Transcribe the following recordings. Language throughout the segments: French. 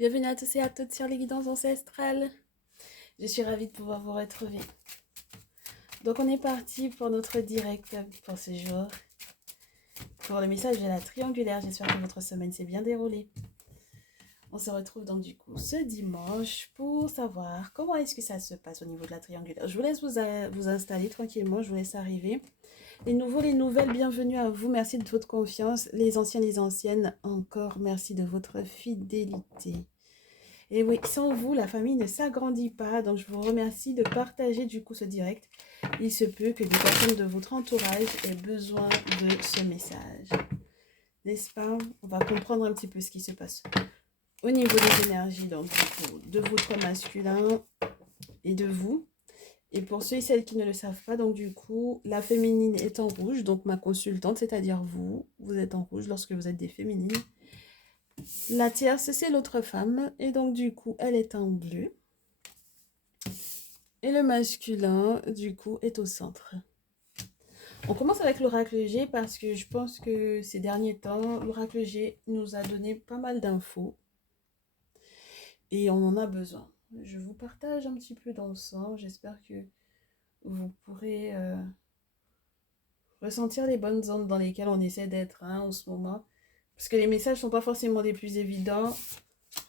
Bienvenue à tous et à toutes sur les guidances ancestrales. Je suis ravie de pouvoir vous retrouver. Donc on est parti pour notre direct pour ce jour. Pour le message de la triangulaire, j'espère que votre semaine s'est bien déroulée. On se retrouve donc du coup ce dimanche pour savoir comment est-ce que ça se passe au niveau de la triangulaire. Je vous laisse vous installer tranquillement, je vous laisse arriver. Les nouveaux, les nouvelles, bienvenue à vous. Merci de votre confiance. Les anciens, les anciennes, encore merci de votre fidélité. Et oui, sans vous, la famille ne s'agrandit pas. Donc, je vous remercie de partager du coup ce direct. Il se peut que des personnes de votre entourage aient besoin de ce message. N'est-ce pas? On va comprendre un petit peu ce qui se passe au niveau des énergies, donc du coup, de votre masculin et de vous. Et pour ceux et celles qui ne le savent pas, donc du coup, la féminine est en rouge. Donc, ma consultante, c'est-à-dire vous, vous êtes en rouge lorsque vous êtes des féminines. La tierce, c'est l'autre femme. Et donc, du coup, elle est en bleu. Et le masculin, du coup, est au centre. On commence avec l'oracle G parce que je pense que ces derniers temps, l'oracle G nous a donné pas mal d'infos. Et on en a besoin. Je vous partage un petit peu dans le sens. J'espère que vous pourrez ressentir les bonnes ondes dans lesquelles on essaie d'être en ce moment. Parce que les messages ne sont pas forcément les plus évidents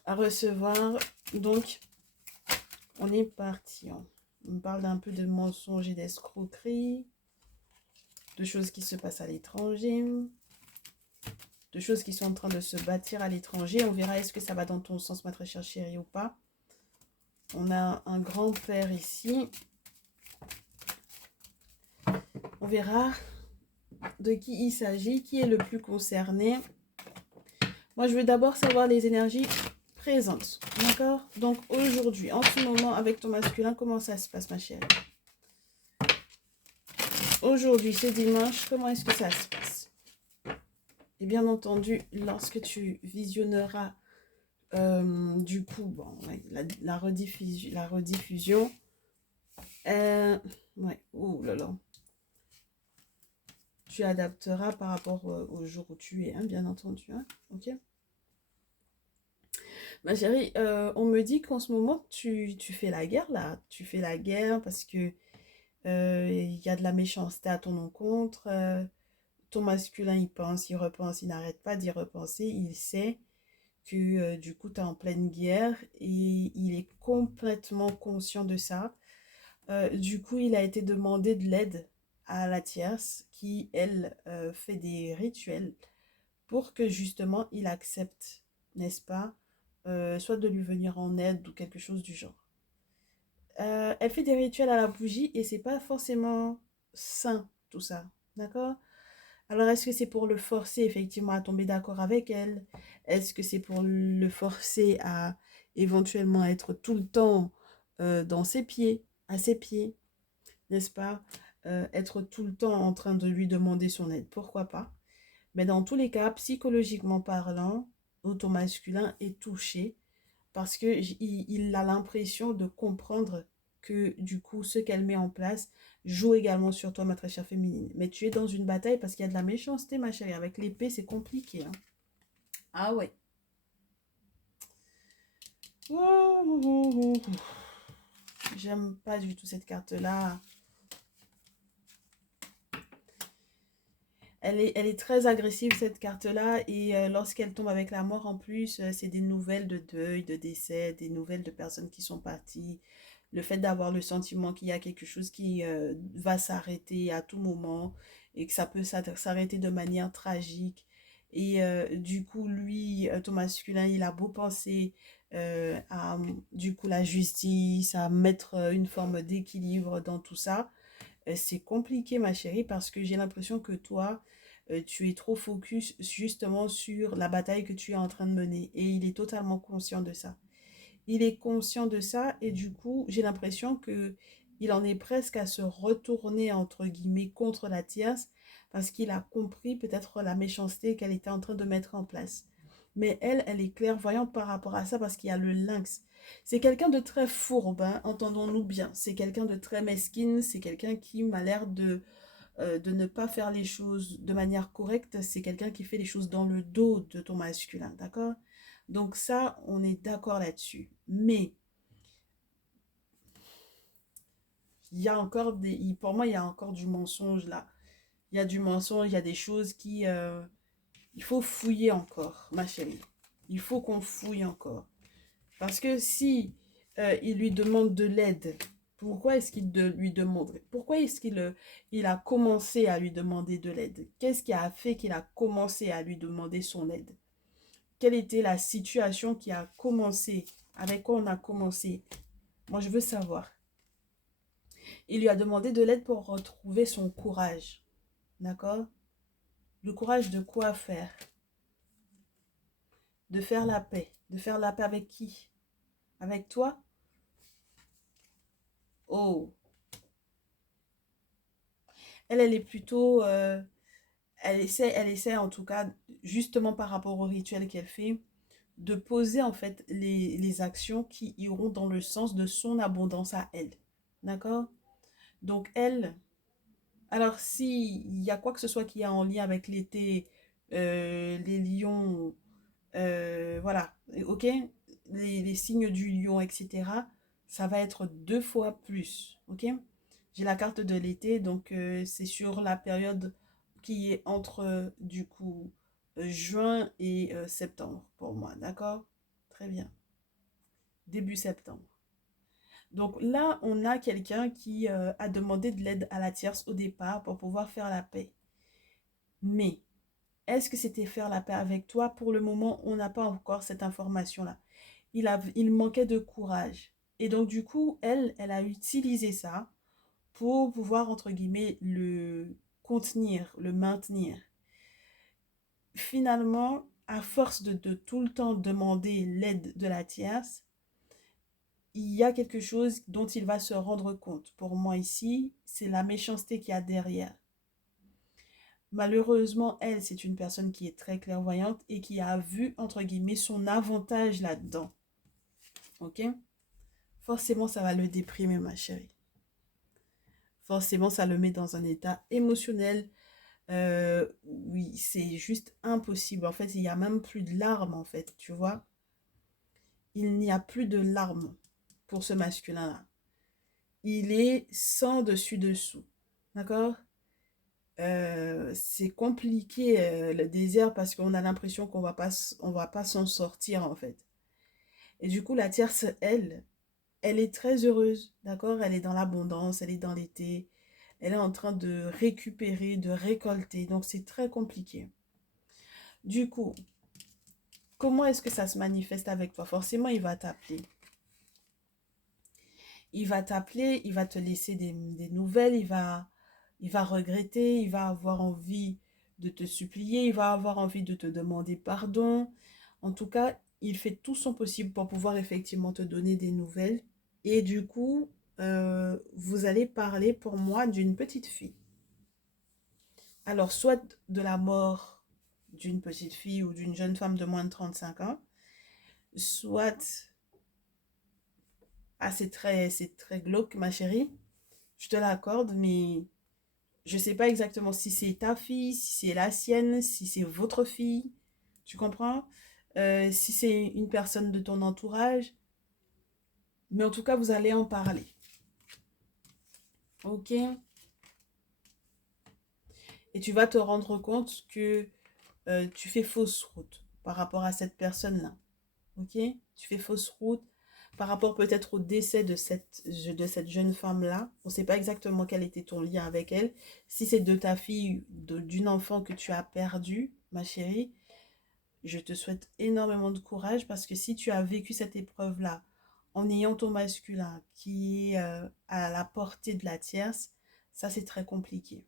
à recevoir. Donc, on est parti. On parle d'un peu de mensonges et d'escroqueries, de choses qui se passent à l'étranger, de choses qui sont en train de se bâtir à l'étranger. On verra est-ce que ça va dans ton sens, ma très chère chérie, ou pas. On a un grand-père ici. On verra de qui il s'agit, qui est le plus concerné. Moi, je veux d'abord savoir les énergies présentes. D'accord? Donc, aujourd'hui, en ce moment, avec ton masculin, comment ça se passe, ma chérie? Aujourd'hui, ce dimanche, comment est-ce que ça se passe? Et bien entendu, lorsque tu visionneras du coup, bon, ouais, la rediffusion. Ouais, oh là là. Tu adapteras par rapport au jour où tu es, bien entendu. Ok. Ma chérie, on me dit qu'en ce moment, tu fais la guerre, là. Tu fais la guerre parce que il y a de la méchanceté à ton encontre. Ton masculin, il pense, il repense, il n'arrête pas d'y repenser. Il sait que du coup, tu es en pleine guerre et il est complètement conscient de ça. Du coup, il a été demandé de l'aide à la tierce qui, elle, fait des rituels pour que justement il accepte, n'est-ce pas, soit de lui venir en aide ou quelque chose du genre. Elle fait des rituels à la bougie et c'est pas forcément sain tout ça, d'accord? Alors, est-ce que c'est pour le forcer effectivement à tomber d'accord avec elle? Est-ce que c'est pour le forcer à éventuellement être tout le temps dans ses pieds, à ses pieds, n'est-ce pas? Être tout le temps en train de lui demander son aide, pourquoi pas? Mais dans tous les cas, psychologiquement parlant, ton masculin est touché parce que il a l'impression de comprendre que du coup, ce qu'elle met en place joue également sur toi, ma très chère féminine. Mais tu es dans une bataille parce qu'il y a de la méchanceté, ma chérie. Avec l'épée, c'est compliqué. Ah ouais. J'aime pas du tout cette carte-là. Elle est très agressive, cette carte-là. Et lorsqu'elle tombe avec la mort, en plus, c'est des nouvelles de deuil, de décès, des nouvelles de personnes qui sont parties. Le fait d'avoir le sentiment qu'il y a quelque chose qui va s'arrêter à tout moment et que ça peut s'arrêter de manière tragique. Et du coup, lui, ton masculin, il a beau penser à du coup la justice, à mettre une forme d'équilibre dans tout ça. C'est compliqué, ma chérie, parce que j'ai l'impression que toi, tu es trop focus justement sur la bataille que tu es en train de mener. Et il est totalement conscient de ça. Il est conscient de ça et du coup, j'ai l'impression que il en est presque à se retourner, entre guillemets, contre la tierce parce qu'il a compris peut-être la méchanceté qu'elle était en train de mettre en place. Mais elle, elle est clairvoyante par rapport à ça parce qu'il y a le lynx. C'est quelqu'un de très fourbe, entendons-nous bien. C'est quelqu'un de très mesquine, c'est quelqu'un qui m'a l'air de ne pas faire les choses de manière correcte. C'est quelqu'un qui fait les choses dans le dos de ton masculin, d'accord? Donc ça, on est d'accord là-dessus. Mais il y a encore pour moi, il y a encore du mensonge là. Il y a du mensonge, il y a des choses il faut fouiller encore, ma chérie. Il faut qu'on fouille encore. Parce que si il lui demande de l'aide, pourquoi est-ce qu'il lui demande? Pourquoi est-ce il a commencé à lui demander de l'aide? Qu'est-ce qui a fait qu'il a commencé à lui demander son aide? Quelle était la situation qui a commencé? Avec quoi on a commencé? Moi, je veux savoir. Il lui a demandé de l'aide pour retrouver son courage. D'accord? Le courage de quoi faire? De faire la paix. De faire la paix avec qui? Avec toi? Oh, elle est plutôt... elle essaie en tout cas, justement par rapport au rituel qu'elle fait, de poser en fait les actions qui iront dans le sens de son abondance à elle. D'accord? Donc elle, alors s'il y a quoi que ce soit qui a en lien avec l'été, les lions, voilà, ok? Les signes du lion, etc. Ça va être 2 fois plus, ok? J'ai la carte de l'été, donc c'est sur la période qui est entre, du coup, juin et septembre pour moi, d'accord? Très bien. Début septembre. Donc là, on a quelqu'un qui a demandé de l'aide à la tierce au départ pour pouvoir faire la paix. Mais est-ce que c'était faire la paix avec toi? Pour le moment, on n'a pas encore cette information-là. Il manquait de courage. Et donc, du coup, elle a utilisé ça pour pouvoir, entre guillemets, le contenir, le maintenir. Finalement, à force de tout le temps demander l'aide de la tierce, il y a quelque chose dont il va se rendre compte. Pour moi ici, c'est la méchanceté qu'il y a derrière. Malheureusement, elle, c'est une personne qui est très clairvoyante et qui a vu, entre guillemets, son avantage là-dedans. Ok? Forcément, ça va le déprimer, ma chérie. Forcément, ça le met dans un état émotionnel. Oui, c'est juste impossible. En fait, il n'y a même plus de larmes, en fait, tu vois. Il n'y a plus de larmes pour ce masculin-là. Il est sans dessus-dessous. D'accord? C'est compliqué le désert parce qu'on a l'impression on va pas s'en sortir en fait. Et du coup, la tierce, elle est très heureuse, d'accord? Elle est dans l'abondance, elle est dans l'été, elle est en train de récupérer, de récolter, donc c'est très compliqué. Du coup, comment est-ce que ça se manifeste avec toi? Forcément, il va t'appeler. Il va t'appeler, il va te laisser des nouvelles, il va regretter, il va avoir envie de te supplier, il va avoir envie de te demander pardon. En tout cas, il fait tout son possible pour pouvoir effectivement te donner des nouvelles. Et du coup, vous allez parler pour moi d'une petite fille. Alors, soit de la mort d'une petite fille ou d'une jeune femme de moins de 35 ans, soit... Ah, c'est très glauque, ma chérie. Je te l'accorde, mais je sais pas exactement si c'est ta fille, si c'est la sienne, si c'est votre fille. Tu comprends? Si c'est une personne de ton entourage. Mais en tout cas, vous allez en parler. Ok? Et tu vas te rendre compte que tu fais fausse route par rapport à cette personne-là. Ok? Tu fais fausse route par rapport peut-être au décès de cette jeune femme-là. On ne sait pas exactement quel était ton lien avec elle. Si c'est de ta fille, d'une enfant que tu as perdue, ma chérie, je te souhaite énormément de courage parce que si tu as vécu cette épreuve-là en ayant ton masculin qui est à la portée de la tierce, ça c'est très compliqué.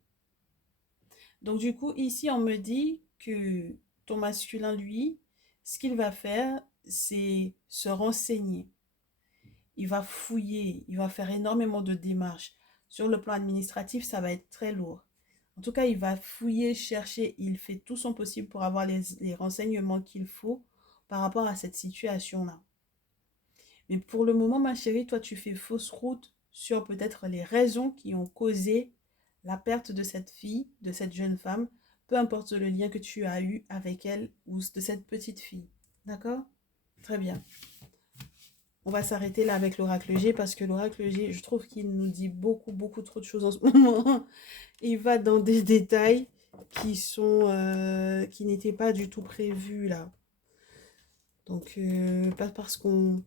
Donc du coup, ici, on me dit que ton masculin, lui, ce qu'il va faire, c'est se renseigner. Il va fouiller, il va faire énormément de démarches. Sur le plan administratif, ça va être très lourd. En tout cas, il va fouiller, chercher, il fait tout son possible pour avoir les renseignements qu'il faut par rapport à cette situation-là. Mais pour le moment, ma chérie, toi, tu fais fausse route sur peut-être les raisons qui ont causé la perte de cette fille, de cette jeune femme, peu importe le lien que tu as eu avec elle ou de cette petite fille. D'accord? Très bien. On va s'arrêter là avec l'oracle G parce que l'oracle G, je trouve qu'il nous dit beaucoup, beaucoup trop de choses en ce moment. Il va dans des détails qui n'étaient pas du tout prévus là. Donc, pas parce qu'on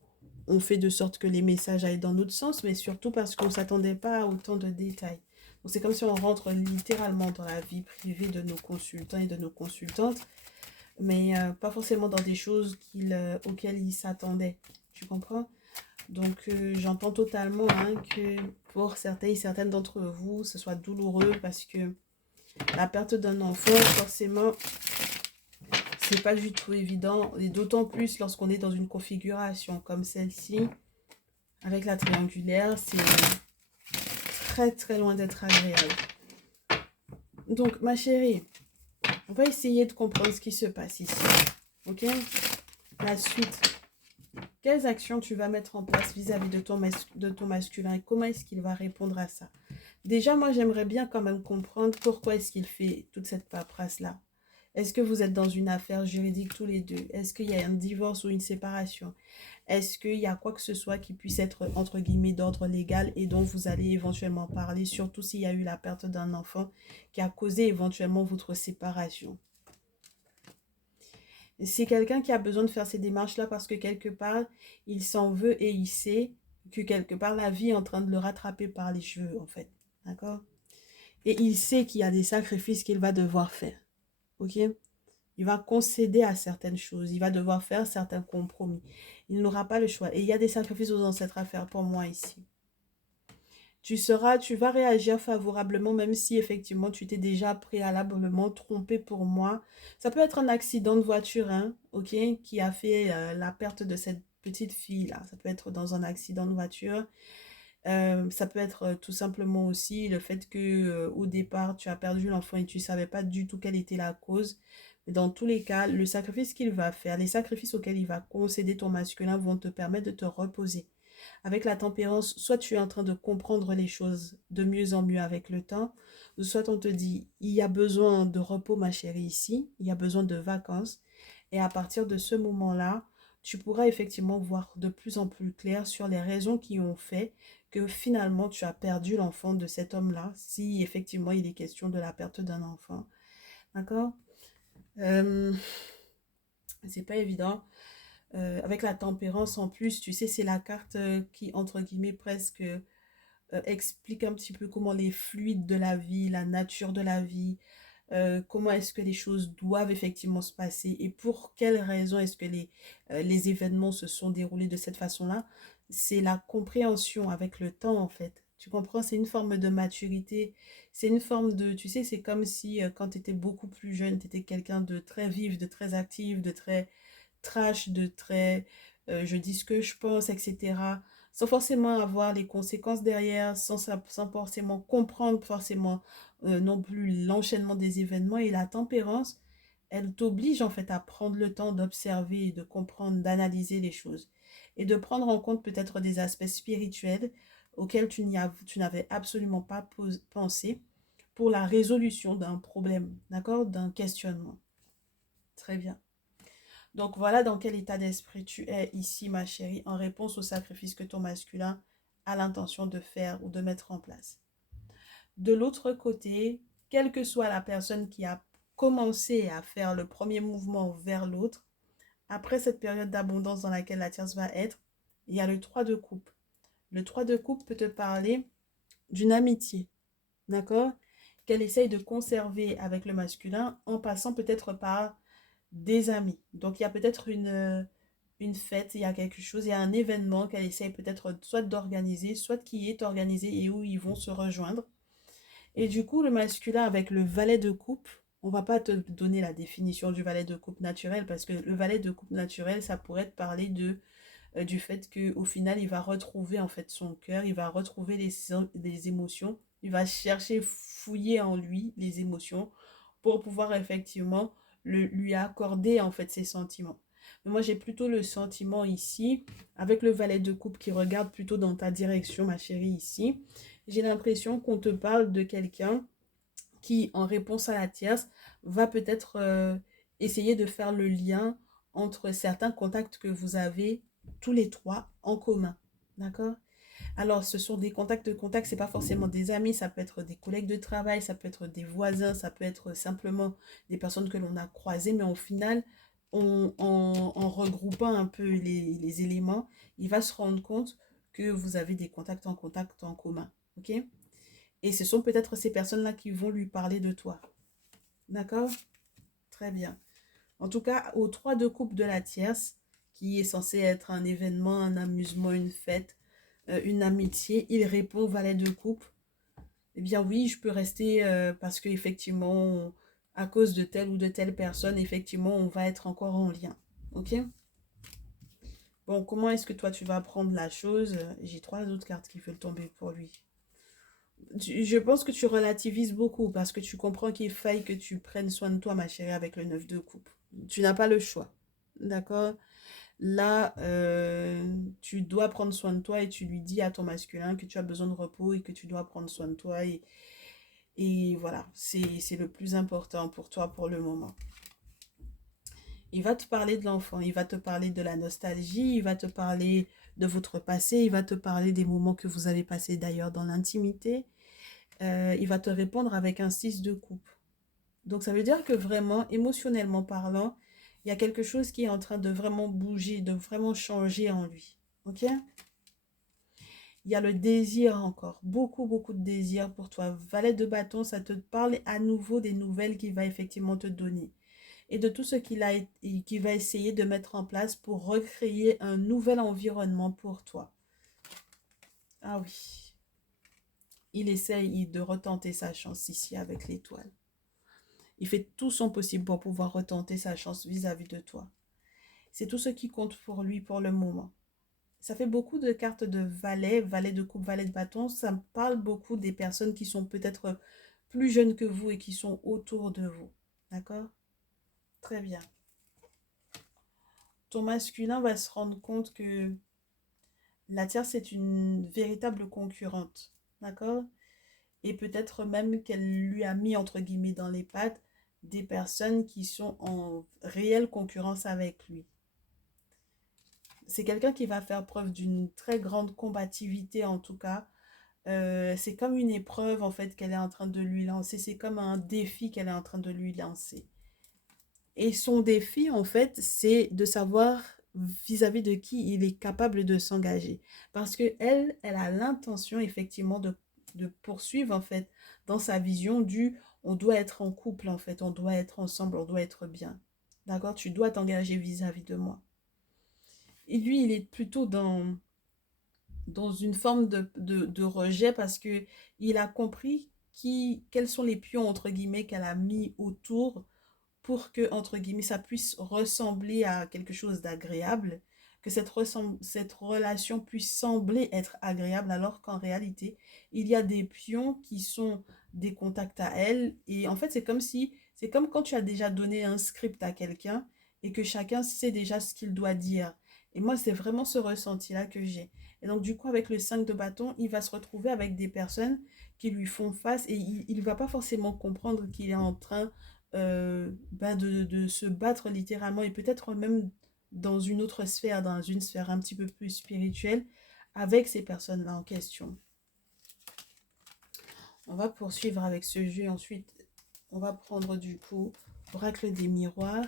fait de sorte que les messages aillent dans notre sens, mais surtout parce qu'on ne s'attendait pas à autant de détails. Donc, c'est comme si on rentre littéralement dans la vie privée de nos consultants et de nos consultantes, mais pas forcément dans des choses auxquelles ils s'attendaient. Tu comprends? Donc, j'entends totalement hein, que pour certains et certaines d'entre vous, ce soit douloureux parce que la perte d'un enfant, forcément, c'est pas du tout évident. Et d'autant plus lorsqu'on est dans une configuration comme celle-ci, avec la triangulaire, c'est très très loin d'être agréable. Donc, ma chérie, on va essayer de comprendre ce qui se passe ici. Ok? La suite. Quelles actions tu vas mettre en place vis-à-vis de ton masculin et comment est-ce qu'il va répondre à ça? Déjà, moi, j'aimerais bien quand même comprendre pourquoi est-ce qu'il fait toute cette paperasse-là. Est-ce que vous êtes dans une affaire juridique tous les deux? Est-ce qu'il y a un divorce ou une séparation? Est-ce qu'il y a quoi que ce soit qui puisse être, entre guillemets, d'ordre légal et dont vous allez éventuellement parler, surtout s'il y a eu la perte d'un enfant qui a causé éventuellement votre séparation? C'est quelqu'un qui a besoin de faire ces démarches-là parce que quelque part, il s'en veut et il sait que quelque part, la vie est en train de le rattraper par les cheveux, en fait. D'accord? Et il sait qu'il y a des sacrifices qu'il va devoir faire. Ok? Il va concéder à certaines choses. Il va devoir faire certains compromis. Il n'aura pas le choix. Et il y a des sacrifices aux ancêtres à faire pour moi ici. Tu vas réagir favorablement, même si effectivement tu t'es déjà préalablement trompé pour moi. Ça peut être un accident de voiture, hein, ok, qui a fait la perte de cette petite fille-là. Ça peut être dans un accident de voiture. Ça peut être tout simplement aussi le fait que au départ, tu as perdu l'enfant et tu ne savais pas du tout quelle était la cause. Mais dans tous les cas, le sacrifice qu'il va faire, les sacrifices auxquels il va concéder ton masculin vont te permettre de te reposer. Avec la tempérance, soit tu es en train de comprendre les choses de mieux en mieux avec le temps, ou soit on te dit, il y a besoin de repos, ma chérie, ici, il y a besoin de vacances. Et à partir de ce moment-là, tu pourras effectivement voir de plus en plus clair sur les raisons qui ont fait que finalement tu as perdu l'enfant de cet homme-là, si effectivement il est question de la perte d'un enfant. D'accord? euh, c'est pas évident. Avec la tempérance en plus, tu sais, c'est la carte qui, entre guillemets, presque explique un petit peu comment les fluides de la vie, la nature de la vie, comment est-ce que les choses doivent effectivement se passer et pour quelles raisons est-ce que les événements se sont déroulés de cette façon-là. C'est la compréhension avec le temps, en fait. Tu comprends? C'est une forme de maturité. C'est une forme de... Tu sais, c'est comme si quand tu étais beaucoup plus jeune, tu étais quelqu'un de très vif, de très actif, de très trash, de très je dis ce que je pense, etc. Sans forcément avoir les conséquences derrière, sans forcément comprendre forcément non plus l'enchaînement des événements et la tempérance, elle t'oblige en fait à prendre le temps d'observer, de comprendre, d'analyser les choses et de prendre en compte peut-être des aspects spirituels auxquels tu n'avais absolument pas pensé pour la résolution d'un problème, d'accord, d'un questionnement. Très bien. Donc voilà dans quel état d'esprit tu es ici, ma chérie, en réponse au sacrifice que ton masculin a l'intention de faire ou de mettre en place. De l'autre côté, quelle que soit la personne qui a commencé à faire le premier mouvement vers l'autre, après cette période d'abondance dans laquelle la tierce va être, il y a le 3 de coupe. Le 3 de coupe peut te parler d'une amitié, d'accord? Qu'elle essaye de conserver avec le masculin en passant peut-être par des amis. Donc, il y a peut-être une fête, il y a quelque chose, il y a un événement qu'elle essaye peut-être soit d'organiser, soit qui est organisé et où ils vont se rejoindre. Et du coup, le masculin avec le valet de coupe, on va pas te donner la définition du valet de coupe naturel parce que le valet de coupe naturel, ça pourrait te parler du fait qu'au final, il va retrouver en fait son cœur, il va retrouver les émotions, il va chercher, fouiller en lui les émotions pour pouvoir effectivement lui accorder en fait ses sentiments. Mais moi, j'ai plutôt le sentiment ici, avec le valet de coupe qui regarde plutôt dans ta direction, ma chérie, ici. J'ai l'impression qu'on te parle de quelqu'un qui, en réponse à la tierce, va peut-être essayer de faire le lien entre certains contacts que vous avez tous les trois en commun. D'accord? Alors, ce sont des contacts, c'est pas forcément des amis, ça peut être des collègues de travail, ça peut être des voisins, ça peut être simplement des personnes que l'on a croisées, mais au final, en regroupant un peu les éléments, il va se rendre compte que vous avez des contacts en commun. Ok? Et ce sont peut-être ces personnes-là qui vont lui parler de toi. D'accord? Très bien. En tout cas, aux 3 de coupe de la tierce, qui est censé être un événement, un amusement, une fête, une amitié, il répond valet de coupe. Eh bien oui, je peux rester parce qu'effectivement, à cause de telle ou de telle personne, effectivement, on va être encore en lien. Ok? Bon, comment est-ce que toi tu vas prendre la chose? J'ai 3 autres cartes qui veulent tomber pour lui. Je pense que tu relativises beaucoup parce que tu comprends qu'il faille que tu prennes soin de toi, ma chérie, avec le 9 de coupe. Tu n'as pas le choix. D'accord? Là, tu dois prendre soin de toi et tu lui dis à ton masculin que tu as besoin de repos et que tu dois prendre soin de toi. Et voilà, c'est le plus important pour toi pour le moment. Il va te parler de l'enfant, il va te parler de la nostalgie, il va te parler de votre passé, il va te parler des moments que vous avez passés d'ailleurs dans l'intimité. Il va te répondre avec un 6 de coupe. Donc ça veut dire que vraiment, émotionnellement parlant, il y a quelque chose qui est en train de vraiment bouger, de vraiment changer en lui. Ok? Il y a le désir encore, beaucoup, beaucoup de désir pour toi. Valet de bâton, ça te parle à nouveau des nouvelles qu'il va effectivement te donner. Et de tout ce qu'il va essayer de mettre en place pour recréer un nouvel environnement pour toi. Ah oui, il essaye de retenter sa chance ici avec l'étoile. Il fait tout son possible pour pouvoir retenter sa chance vis-à-vis de toi. C'est tout ce qui compte pour lui pour le moment. Ça fait beaucoup de cartes de valet, valet de coupe, valet de bâton. Ça me parle beaucoup des personnes qui sont peut-être plus jeunes que vous et qui sont autour de vous. D'accord? Très bien. Ton masculin va se rendre compte que la tierce est une véritable concurrente. D'accord? Et peut-être même qu'elle lui a mis, entre guillemets, dans les pattes des personnes qui sont en réelle concurrence avec lui. C'est quelqu'un qui va faire preuve d'une très grande combativité en tout cas. C'est comme une épreuve en fait qu'elle est en train de lui lancer. C'est comme un défi qu'elle est en train de lui lancer. Et son défi en fait, c'est de savoir vis-à-vis de qui il est capable de s'engager. Parce que elle a l'intention effectivement de poursuivre en fait dans sa vision du on doit être en couple en fait, on doit être ensemble, on doit être bien. D'accord? Tu dois t'engager vis-à-vis de moi. Et lui, il est plutôt dans une forme de rejet parce que il a compris quels sont les pions, entre guillemets, qu'elle a mis autour pour que, entre guillemets, ça puisse ressembler à quelque chose d'agréable, que cette relation puisse sembler être agréable, alors qu'en réalité, il y a des pions qui sont des contacts à elle. Et en fait, c'est comme quand tu as déjà donné un script à quelqu'un et que chacun sait déjà ce qu'il doit dire. Et moi, c'est vraiment ce ressenti-là que j'ai. Et donc, du coup, avec le 5 de bâton, il va se retrouver avec des personnes qui lui font face et il ne va pas forcément comprendre qu'il est en train de se battre littéralement et peut-être même dans une autre sphère, dans une sphère un petit peu plus spirituelle avec ces personnes-là en question. On va poursuivre avec ce jeu. Ensuite, on va prendre du coup oracle des miroirs.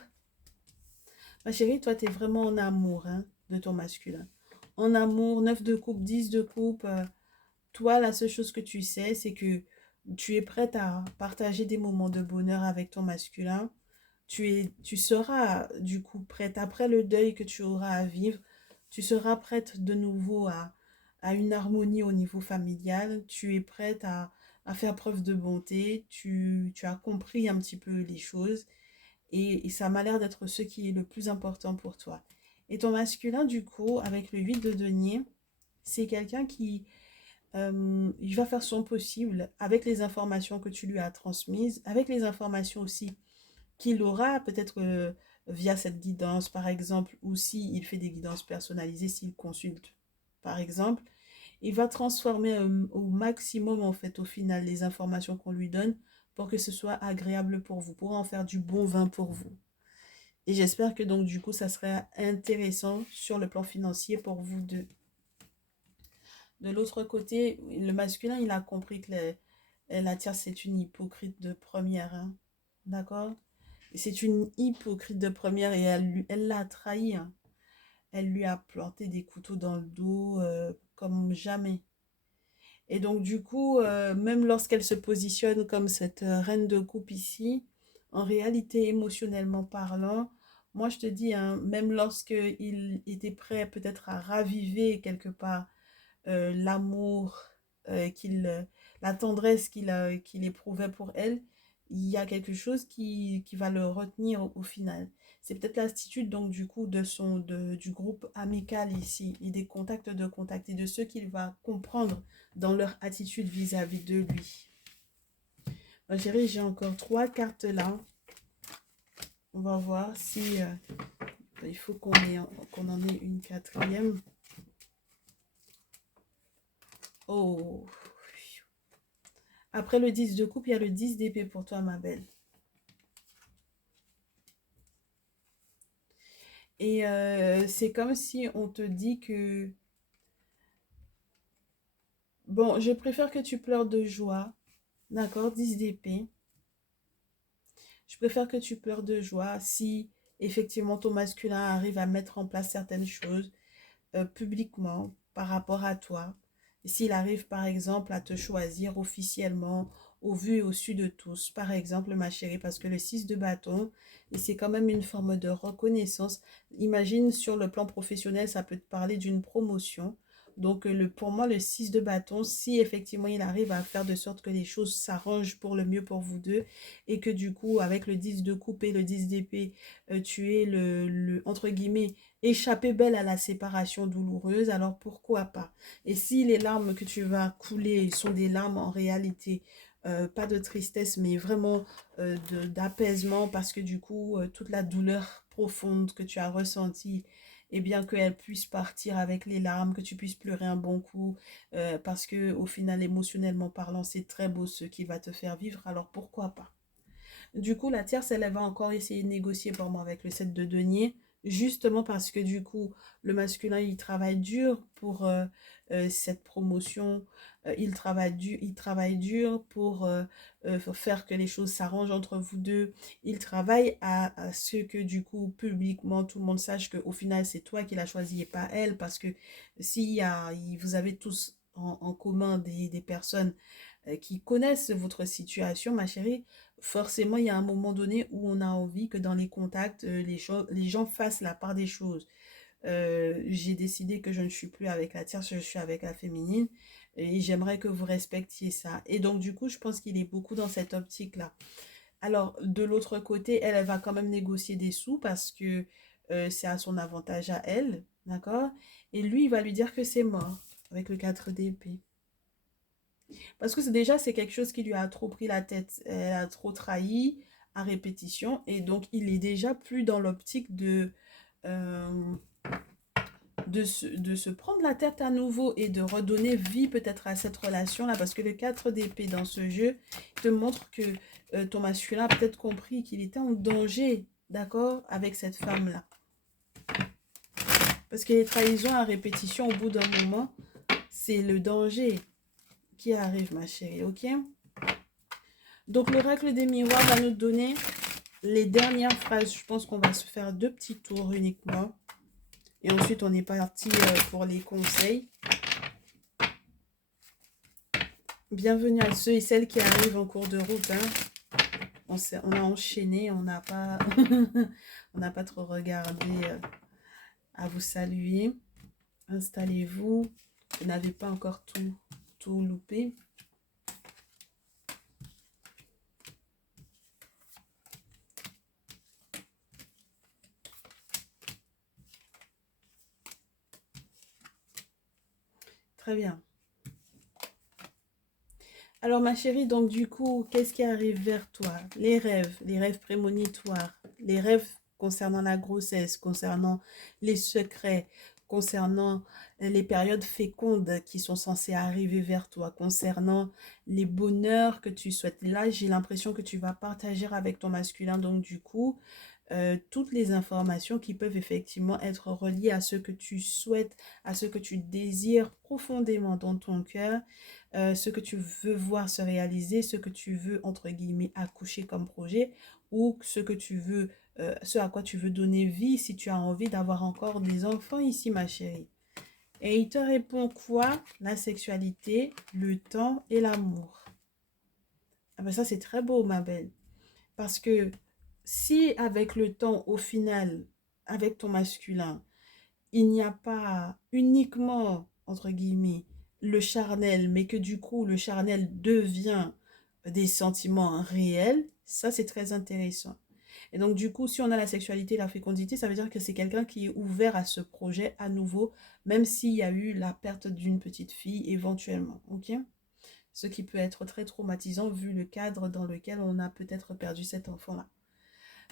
Ma chérie, toi, tu es vraiment en amour hein, de ton masculin. En amour, 9 de coupe, 10 de coupe. Toi, la seule chose que tu sais, c'est que tu es prête à partager des moments de bonheur avec ton masculin. Tu seras du coup prête, après le deuil que tu auras à vivre, tu seras prête de nouveau à une harmonie au niveau familial. Tu es prête à faire preuve de bonté. Tu as compris un petit peu les choses. Et ça m'a l'air d'être ce qui est le plus important pour toi. Et ton masculin, du coup, avec le 8 de denier, c'est quelqu'un qui il va faire son possible avec les informations que tu lui as transmises, avec les informations aussi qu'il aura peut-être via cette guidance, par exemple, ou s'il fait des guidances personnalisées, s'il consulte, par exemple, il va transformer au maximum, en fait, au final, les informations qu'on lui donne pour que ce soit agréable pour vous, pour en faire du bon vin pour vous. Et j'espère que donc du coup, ça serait intéressant sur le plan financier pour vous deux. De l'autre côté, le masculin, il a compris que la tierce, c'est une hypocrite de première, hein. D'accord? C'est une hypocrite de première et elle l'a trahi, hein. Elle lui a planté des couteaux dans le dos comme jamais. Et donc, du coup, même lorsqu'elle se positionne comme cette reine de coupe ici, en réalité, émotionnellement parlant, moi, je te dis, hein, même lorsqu'il était prêt peut-être à raviver quelque part l'amour, la tendresse qu'il éprouvait pour elle, il y a quelque chose qui va le retenir au final. C'est peut-être l'attitude donc du coup du groupe amical ici et des contacts de contact et de ceux qu'il va comprendre dans leur attitude vis-à-vis de lui. Ma chérie, j'ai encore 3 cartes là. On va voir si il faut qu'on en ait une quatrième. Oh, après le 10 de coupe, il y a le 10 d'épée pour toi, ma belle. Et c'est comme si on te dit que, bon, je préfère que tu pleures de joie, d'accord, 10 d'épée. Je préfère que tu pleures de joie si effectivement ton masculin arrive à mettre en place certaines choses publiquement par rapport à toi. S'il arrive par exemple à te choisir officiellement au vu et au su de tous, par exemple ma chérie, parce que le 6 de bâton, et c'est quand même une forme de reconnaissance. Imagine sur le plan professionnel, ça peut te parler d'une promotion. Donc pour moi, le 6 de bâton, si effectivement il arrive à faire de sorte que les choses s'arrangent pour le mieux pour vous deux, et que du coup, avec le 10 de coupe et le 10 d'épée, tu es entre guillemets, échapper belle à la séparation douloureuse, alors pourquoi pas? Et si les larmes que tu vas couler sont des larmes en réalité, pas de tristesse, mais vraiment d'apaisement, parce que du coup, toute la douleur profonde que tu as ressentie, et bien qu'elle puisse partir avec les larmes, que tu puisses pleurer un bon coup, parce que au final, émotionnellement parlant, c'est très beau ce qui va te faire vivre, alors pourquoi pas? Du coup, la tierce, elle va encore essayer de négocier pour moi avec le 7 de denier, justement parce que du coup, le masculin, il travaille dur pour cette promotion, il travaille dur pour faire que les choses s'arrangent entre vous deux, il travaille à ce que du coup, publiquement, tout le monde sache qu'au final, c'est toi qui l'as choisi et pas elle, parce que si vous avez tous en commun des personnes qui connaissent votre situation, ma chérie, forcément, il y a un moment donné où on a envie que dans les contacts, les gens fassent la part des choses. J'ai décidé que je ne suis plus avec la tierce, je suis avec la féminine. Et j'aimerais que vous respectiez ça. Et donc, du coup, je pense qu'il est beaucoup dans cette optique-là. Alors, de l'autre côté, elle va quand même négocier des sous parce que c'est à son avantage à elle. D'accord? Et lui, il va lui dire que c'est mort avec le 4 d'épée. Parce que déjà, c'est quelque chose qui lui a trop pris la tête. Elle a trop trahi à répétition. Et donc, il est déjà plus dans l'optique euh, de se prendre la tête à nouveau et de redonner vie peut-être à cette relation-là. Parce que le 4 d'épée dans ce jeu te montre que ton masculin a peut-être compris qu'il était en danger, d'accord, avec cette femme-là. Parce que les trahisons à répétition, au bout d'un moment, c'est le danger qui arrive, ma chérie, ok? Donc, l'oracle des miroirs va nous donner les dernières phrases. Je pense qu'on va se faire 2 petits tours uniquement. Et ensuite, on est parti pour les conseils. Bienvenue à ceux et celles qui arrivent en cours de route, hein. On a enchaîné, on n'a pas, on n'a pas trop regardé à vous saluer. Installez-vous. Vous n'avez pas encore tout loupé. Très bien. Alors ma chérie, donc du coup, qu'est-ce qui arrive vers toi? Les rêves prémonitoires, les rêves concernant la grossesse, concernant les secrets, concernant les périodes fécondes qui sont censées arriver vers toi, concernant les bonheurs que tu souhaites. Là, j'ai l'impression que tu vas partager avec ton masculin, donc du coup, toutes les informations qui peuvent effectivement être reliées à ce que tu souhaites, à ce que tu désires profondément dans ton cœur, ce que tu veux voir se réaliser, ce que tu veux, entre guillemets, accoucher comme projet, ou ce que tu veux, ce à quoi tu veux donner vie si tu as envie d'avoir encore des enfants ici, ma chérie. Et il te répond quoi? La sexualité, le temps et l'amour. Ah ben ça, c'est très beau, ma belle. Parce que si avec le temps, au final, avec ton masculin, il n'y a pas uniquement, entre guillemets, le charnel, mais que du coup, le charnel devient des sentiments réels, ça, c'est très intéressant. Et donc, du coup, si on a la sexualité, la fécondité, ça veut dire que c'est quelqu'un qui est ouvert à ce projet à nouveau, même s'il y a eu la perte d'une petite fille éventuellement. Ok? Ce qui peut être très traumatisant vu le cadre dans lequel on a peut-être perdu cet enfant-là.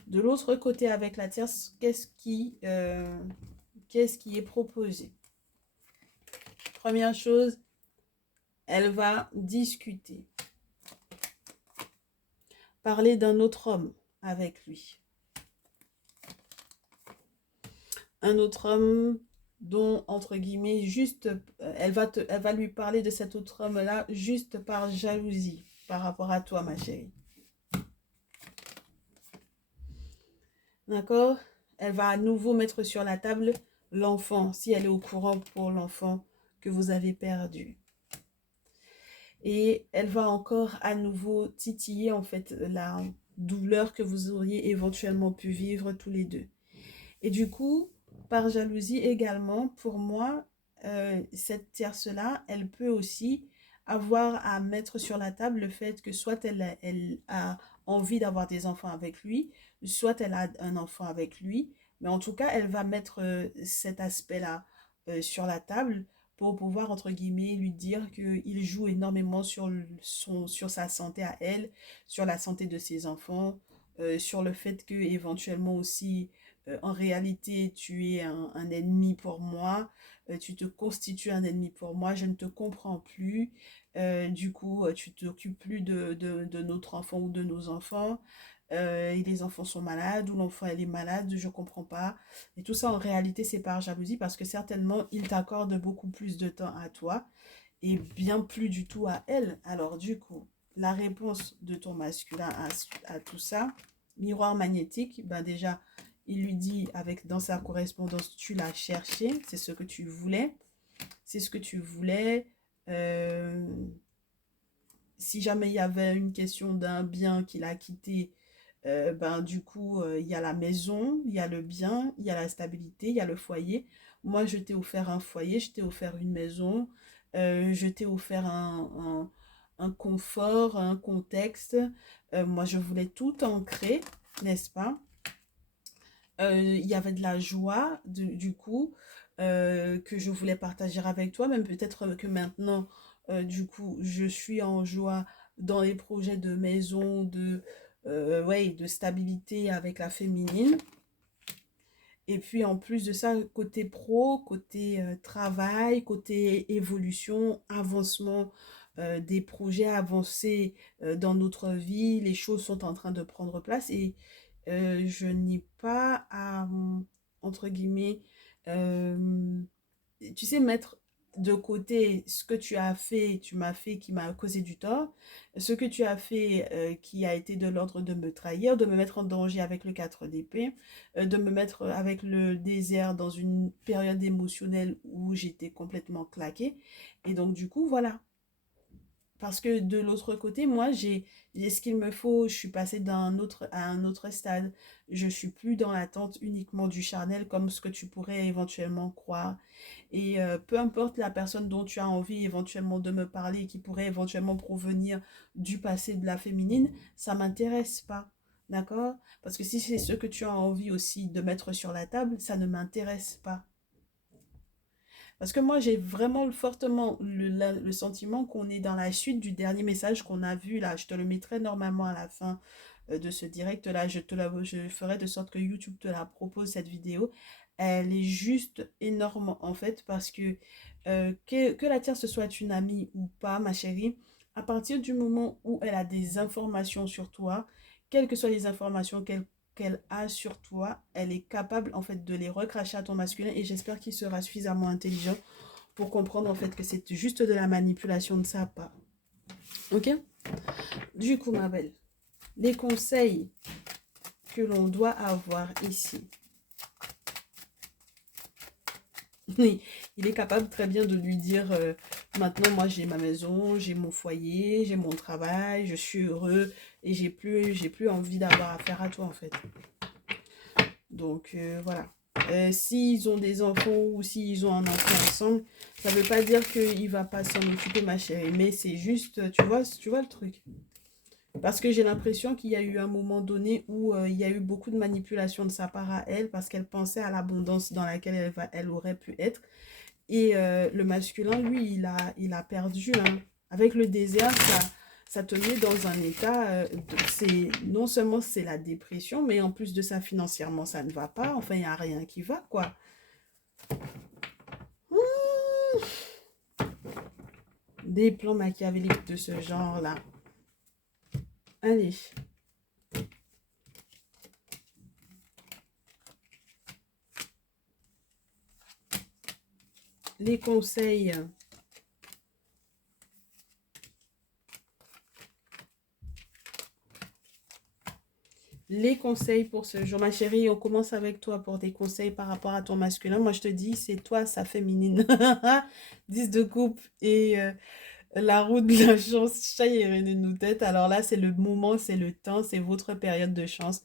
De l'autre côté, avec la tierce, qu'est-ce qui est proposé? Première chose, elle va discuter, parler d'un autre homme avec lui. Un autre homme dont, entre guillemets, juste, elle va lui parler de cet autre homme-là juste par jalousie par rapport à toi, ma chérie. D'accord? Elle va à nouveau mettre sur la table l'enfant, si elle est au courant pour l'enfant que vous avez perdu. Et elle va encore à nouveau titiller en fait la douleur que vous auriez éventuellement pu vivre tous les deux. Et du coup, par jalousie également, pour moi, cette tierce-là, elle peut aussi avoir à mettre sur la table le fait que soit elle a envie d'avoir des enfants avec lui, soit elle a un enfant avec lui, mais en tout cas, elle va mettre cet aspect-là sur la table pour pouvoir, entre guillemets, lui dire qu'il joue énormément sur sa santé à elle, sur la santé de ses enfants, sur le fait que éventuellement aussi en réalité, tu es un ennemi pour moi, tu te constitues un ennemi pour moi, je ne te comprends plus, du coup, tu t'occupes plus de notre enfant ou de nos enfants, et les enfants sont malades, ou l'enfant elle est malade, je ne comprends pas. Et tout ça, en réalité, c'est par jalousie, parce que certainement, il t'accorde beaucoup plus de temps à toi, et bien plus du tout à elle. Alors, du coup, la réponse de ton masculin à tout ça, miroir magnétique, ben déjà, il lui dit avec dans sa correspondance, tu l'as cherché, c'est ce que tu voulais, c'est ce que tu voulais. Euh, si jamais il y avait une question d'un bien qu'il a quitté, ben du coup, il y a la maison, il y a le bien, il y a la stabilité, il y a le foyer. Moi, je t'ai offert un foyer, je t'ai offert une maison, je t'ai offert un confort, un contexte. Moi, je voulais tout ancrer, n'est-ce pas? Il y avait de la joie, du coup, que je voulais partager avec toi, même peut-être que maintenant, du coup, je suis en joie dans les projets de maison, ouais, de stabilité avec la féminine. Et puis en plus de ça, côté pro, côté travail, côté évolution, avancement des projets avancés dans notre vie, les choses sont en train de prendre place et je n'ai pas à, entre guillemets, euh, tu sais, mettre de côté ce que tu m'as fait qui m'a causé du tort, ce que tu as fait qui a été de l'ordre de me trahir, de me mettre en danger avec le 4 d'épée, de me mettre avec le désert dans une période émotionnelle où j'étais complètement claquée. Et donc, du coup, voilà, parce que de l'autre côté, moi, j'ai ce qu'il me faut. Je suis passée à un autre stade. Je suis plus dans l'attente uniquement du charnel comme ce que tu pourrais éventuellement croire. Et peu importe la personne dont tu as envie éventuellement de me parler, qui pourrait éventuellement provenir du passé de la féminine, ça m'intéresse pas. D'accord? Parce que si c'est ce que tu as envie aussi de mettre sur la table, ça ne m'intéresse pas. Parce que moi, j'ai vraiment fortement le sentiment qu'on est dans la suite du dernier message qu'on a vu là. Je te le mettrai normalement à la fin de ce direct là. Je ferai de sorte que YouTube te la propose cette vidéo. Elle est juste énorme en fait parce que la tierce soit une amie ou pas, ma chérie, à partir du moment où elle a des informations sur toi, quelles que soient les informations qu'elle qu'elle a sur toi, elle est capable en fait de les recracher à ton masculin et j'espère qu'il sera suffisamment intelligent pour comprendre en fait que c'est juste de la manipulation de sa part. Ok? Du coup, ma belle, les conseils que l'on doit avoir ici. Oui, il est capable très bien de lui dire maintenant moi j'ai ma maison, j'ai mon foyer, j'ai mon travail, je suis heureux et j'ai plus envie d'avoir affaire à toi en fait. Donc voilà. S'ils ont des enfants ou s'ils ont un enfant ensemble, ça veut pas dire qu'il va pas s'en occuper ma chérie, mais c'est juste tu vois le truc. Parce que j'ai l'impression qu'il y a eu un moment donné où il y a eu beaucoup de manipulation de sa part à elle parce qu'elle pensait à l'abondance dans laquelle elle aurait pu être. Et le masculin, lui, il a perdu. Hein. Avec le désert, ça te met dans un état, non seulement c'est la dépression, mais en plus de ça, financièrement, ça ne va pas. Enfin, il n'y a rien qui va, quoi. Des plans machiavéliques de ce genre-là. Allez. Les conseils. Les conseils pour ce jour. Ma chérie, on commence avec toi pour des conseils par rapport à ton masculin. Moi, je te dis, c'est toi, sa féminine. 10 de coupe et la roue de la chance. Chat et nous tête. Alors là, c'est le moment, c'est le temps, c'est votre période de chance.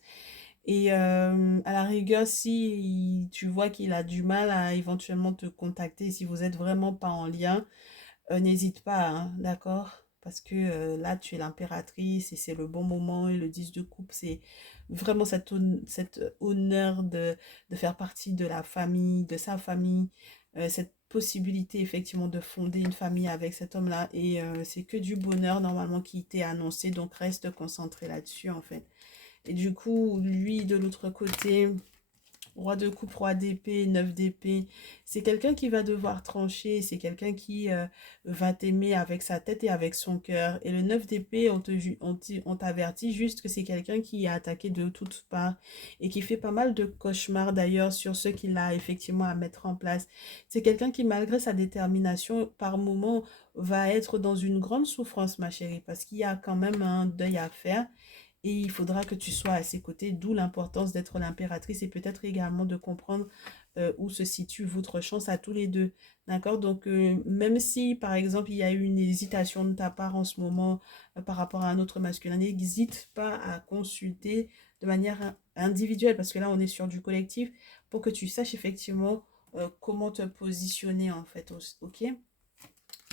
Et à la rigueur, si tu vois qu'il a du mal à éventuellement te contacter, si vous n'êtes vraiment pas en lien, n'hésite pas, hein, d'accord? Parce que là, tu es l'impératrice et c'est le bon moment. Et le 10 de coupe, c'est vraiment cet honneur de faire partie de la famille, de sa famille, cette possibilité effectivement de fonder une famille avec cet homme-là. Et c'est que du bonheur normalement qui t'est annoncé. Donc reste concentré là-dessus en fait. Et du coup, lui de l'autre côté, roi de coupe, roi d'épée, neuf d'épée. C'est quelqu'un qui va devoir trancher. C'est quelqu'un qui va t'aimer avec sa tête et avec son cœur. Et le neuf d'épée, on t'avertit juste que c'est quelqu'un qui est attaqué de toutes parts et qui fait pas mal de cauchemars d'ailleurs sur ce qu'il a effectivement à mettre en place. C'est quelqu'un qui, malgré sa détermination, par moment, va être dans une grande souffrance, ma chérie, parce qu'il y a quand même un deuil à faire. Et il faudra que tu sois à ses côtés, d'où l'importance d'être l'impératrice et peut-être également de comprendre où se situe votre chance à tous les deux. D'accord? Donc, même si, par exemple, il y a eu une hésitation de ta part en ce moment par rapport à un autre masculin, n'hésite pas à consulter de manière individuelle, parce que là, on est sur du collectif, pour que tu saches effectivement comment te positionner, en fait. OK?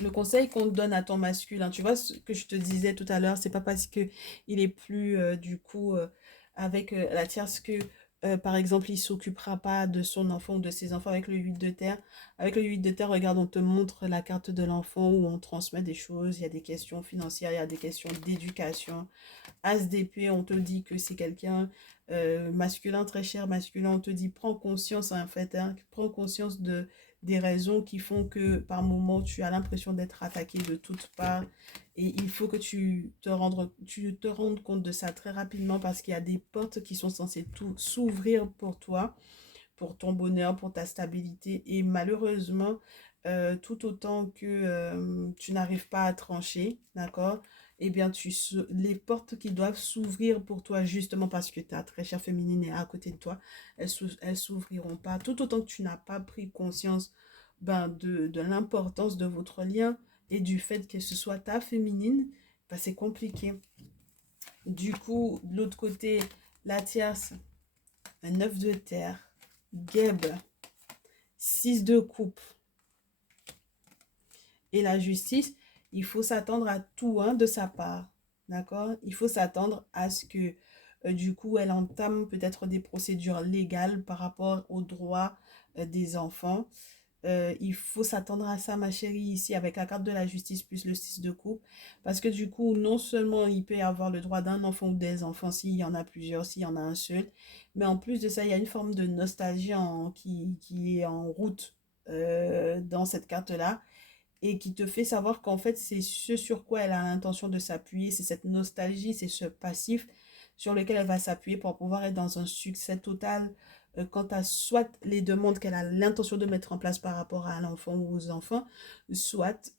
Le conseil qu'on donne à ton masculin, tu vois ce que je te disais tout à l'heure, c'est pas parce que il est plus du coup avec la tierce que par exemple il s'occupera pas de son enfant ou de ses enfants avec le 8 de terre. Avec le 8 de terre, regarde, on te montre la carte de l'enfant où on transmet des choses, il y a des questions financières, il y a des questions d'éducation. As d'épée, on te dit que c'est quelqu'un masculin, très cher masculin, on te dit prends conscience en fait, hein, prends conscience des raisons qui font que par moment tu as l'impression d'être attaqué de toutes parts et il faut que tu te rendes compte de ça très rapidement parce qu'il y a des portes qui sont censées tout s'ouvrir pour toi, pour ton bonheur, pour ta stabilité et malheureusement tout autant que tu n'arrives pas à trancher, d'accord? Eh bien, les portes qui doivent s'ouvrir pour toi, justement parce que ta très chère féminine est à côté de toi, elles s'ouvriront pas. Tout autant que tu n'as pas pris conscience ben, de l'importance de votre lien et du fait que ce soit ta féminine, ben, c'est compliqué. Du coup, de l'autre côté, la tierce, un 9 de terre, Geb, 6 de coupe et la justice, il faut s'attendre à tout de sa part. D'accord? Il faut s'attendre à ce que, du coup, elle entame peut-être des procédures légales par rapport aux droits des enfants. Il faut s'attendre à ça, ma chérie, ici, avec la carte de la justice plus le 6 de coupe. Parce que du coup, non seulement il peut y avoir le droit d'un enfant ou des enfants, s'il y en a plusieurs, s'il y en a un seul, mais en plus de ça, il y a une forme de nostalgie qui est en route dans cette carte-là et qui te fait savoir qu'en fait, c'est ce sur quoi elle a l'intention de s'appuyer, c'est cette nostalgie, c'est ce passif, sur lequel elle va s'appuyer pour pouvoir être dans un succès total quant à soit les demandes qu'elle a l'intention de mettre en place par rapport à l'enfant ou aux enfants, soit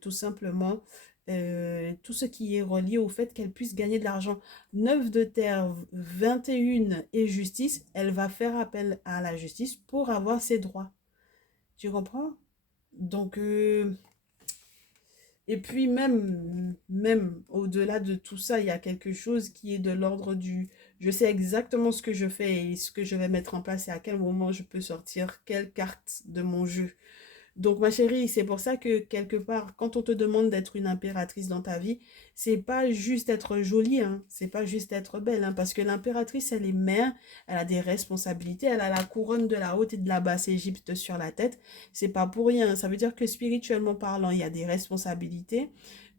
tout simplement tout ce qui est relié au fait qu'elle puisse gagner de l'argent. 9 de terre, 21 et justice, elle va faire appel à la justice pour avoir ses droits. Tu comprends? Donc, et puis même au-delà de tout ça, il y a quelque chose qui est de l'ordre du je sais exactement ce que je fais et ce que je vais mettre en place et à quel moment je peux sortir quelle carte de mon jeu. Donc, ma chérie, c'est pour ça que quelque part, quand on te demande d'être une impératrice dans ta vie, c'est pas juste être jolie, hein, c'est pas juste être belle, hein, parce que l'impératrice, elle est mère, elle a des responsabilités, elle a la couronne de la haute et de la basse Égypte sur la tête. C'est pas pour rien. Ça veut dire que spirituellement parlant, il y a des responsabilités.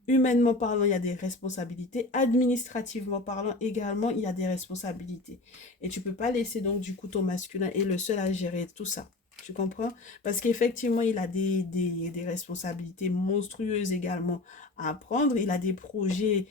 Humainement parlant, il y a des responsabilités. Administrativement parlant, également, il y a des responsabilités. Et tu peux pas laisser donc du coup ton masculin est le seul à gérer tout ça. Tu comprends? Parce qu'effectivement, il a des responsabilités monstrueuses également à prendre. Il a des projets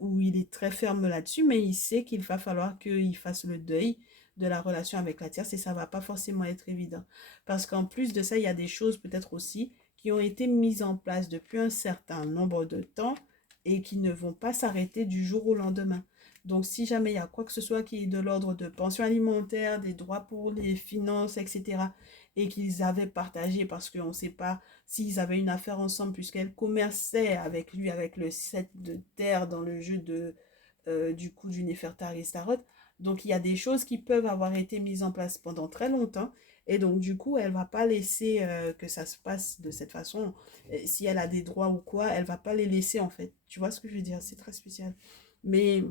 où il est très ferme là-dessus, mais il sait qu'il va falloir qu'il fasse le deuil de la relation avec la tierce et ça va pas forcément être évident. Parce qu'en plus de ça, il y a des choses peut-être aussi qui ont été mises en place depuis un certain nombre de temps et qui ne vont pas s'arrêter du jour au lendemain. Donc, si jamais il y a quoi que ce soit qui est de l'ordre de pension alimentaire, des droits pour les finances, etc., et qu'ils avaient partagé parce qu'on ne sait pas s'ils avaient une affaire ensemble puisqu'elle commerçait avec lui, avec le 7 de terre dans le jeu du coup du Néfertari Starot. Donc, il y a des choses qui peuvent avoir été mises en place pendant très longtemps et donc, du coup, elle va pas laisser que ça se passe de cette façon. Si elle a des droits ou quoi, elle va pas les laisser, en fait. Tu vois ce que je veux dire? C'est très spécial. Mais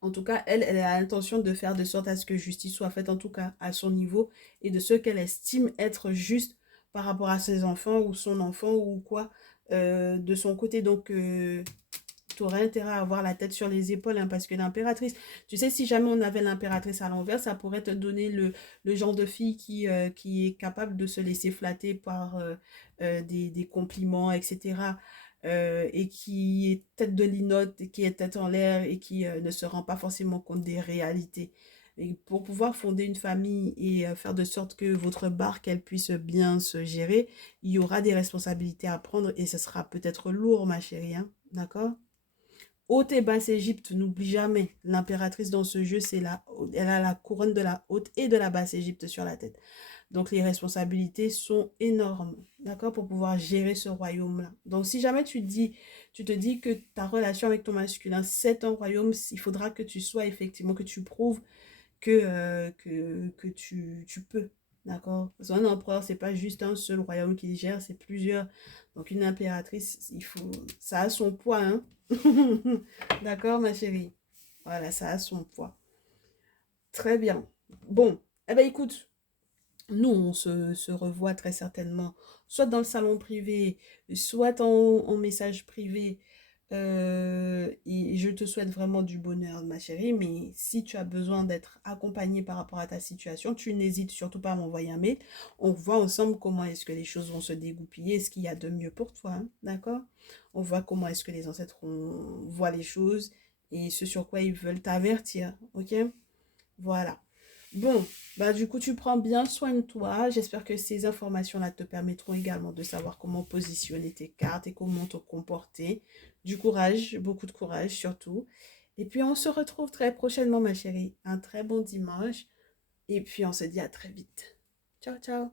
en tout cas, elle a l'intention de faire de sorte à ce que justice soit faite, en tout cas à son niveau, et de ce qu'elle estime être juste par rapport à ses enfants ou son enfant ou quoi de son côté. Donc, tu aurais intérêt à avoir la tête sur les épaules, hein, parce que l'impératrice, tu sais, si jamais on avait l'impératrice à l'envers, ça pourrait te donner le genre de fille qui est capable de se laisser flatter par des compliments, etc. Et qui est tête de linotte, qui est tête en l'air et qui ne se rend pas forcément compte des réalités. Et pour pouvoir fonder une famille et faire de sorte que votre barque, elle puisse bien se gérer, il y aura des responsabilités à prendre et ce sera peut-être lourd, ma chérie, hein, d'accord? Haute et basse Égypte, n'oublie jamais. L'impératrice dans ce jeu, elle a la couronne de la haute et de la basse Égypte sur la tête. Donc les responsabilités sont énormes, d'accord, pour pouvoir gérer ce royaume-là. Donc si jamais tu te dis que ta relation avec ton masculin, c'est un royaume, il faudra que tu sois effectivement, que tu prouves que tu peux. D'accord? Parce qu'un empereur, c'est pas juste un seul royaume qu'il gère, c'est plusieurs. Donc une impératrice, ça a son poids, hein? D'accord, ma chérie? Voilà, ça a son poids. Très bien. Bon, eh ben écoute, nous, on se revoit très certainement, soit dans le salon privé, soit en message privé. Et je te souhaite vraiment du bonheur, ma chérie. Mais si tu as besoin d'être accompagnée par rapport à ta situation, tu n'hésites surtout pas à m'envoyer un mail. On voit ensemble comment est-ce que les choses vont se dégoupiller, ce qu'il y a de mieux pour toi, hein, d'accord? On voit comment est-ce que les ancêtres voient les choses et ce sur quoi ils veulent t'avertir, ok? Voilà. Bon, bah du coup, tu prends bien soin de toi. J'espère que ces informations-là te permettront également de savoir comment positionner tes cartes et comment te comporter. Du courage, beaucoup de courage surtout. Et puis, on se retrouve très prochainement, ma chérie. Un très bon dimanche. Et puis, on se dit à très vite. Ciao, ciao.